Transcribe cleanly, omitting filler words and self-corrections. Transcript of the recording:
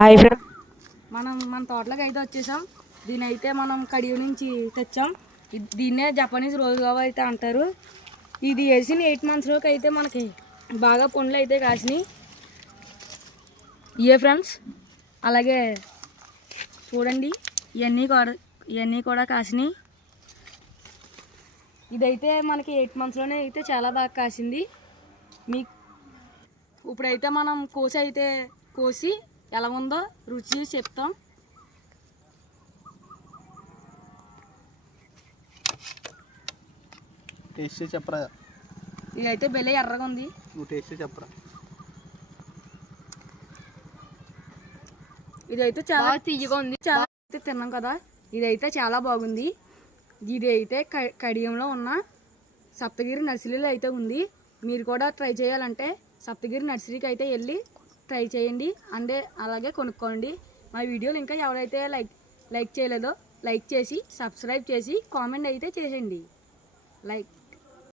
Hi friend, మన తోటలోకి అయితే వచ్చేసాం. దీని అయితే మనం కడియం నుంచి తెచ్చాం. దీన్నే జపనీస్ రోజుగావ అయితే అంటారు. ఇది వేసిన 8 monthsలోకి అయితే మనకి బాగా పండ్లు అయితే కాసినాయి. ఇయే ఫ్రెండ్స్, అలాగే చూడండి, ఇవన్నీ కూడా కాసినాయి. ఇదైతే మనకి 8 monthsలోనే అయితే చాలా బాగా కాసింది. ఇప్పుడైతే మనం కోసి ఎలా ఉందో రుచి చెప్తాం. టేస్ట్ చెప్పరా? ఇదైతే బెల్లె ఎర్రగా ఉంది. నువ్వు టేస్ట్ చెప్పరా? ఇదైతే చాలా తీయగా ఉంది. చాలా అయితే తిన్నాం కదా, ఇదైతే చాలా బాగుంది. ఇది అయితే కడియంలో ఉన్న సప్తగిరి నర్సరీలో అయితే ఉంది. మీరు కూడా ట్రై చేయాలంటే సప్తగిరి నర్సరీకి అయితే వెళ్ళి ట్రై చేయండి. అలాగే కొనుక్కోండి. మా వీడియోలు ఇంకా ఎవరైతే లైక్ చేయలేదో లైక్ చేసి సబ్స్క్రైబ్ చేసి కామెంట్ అయితే చేసేయండి. లైక్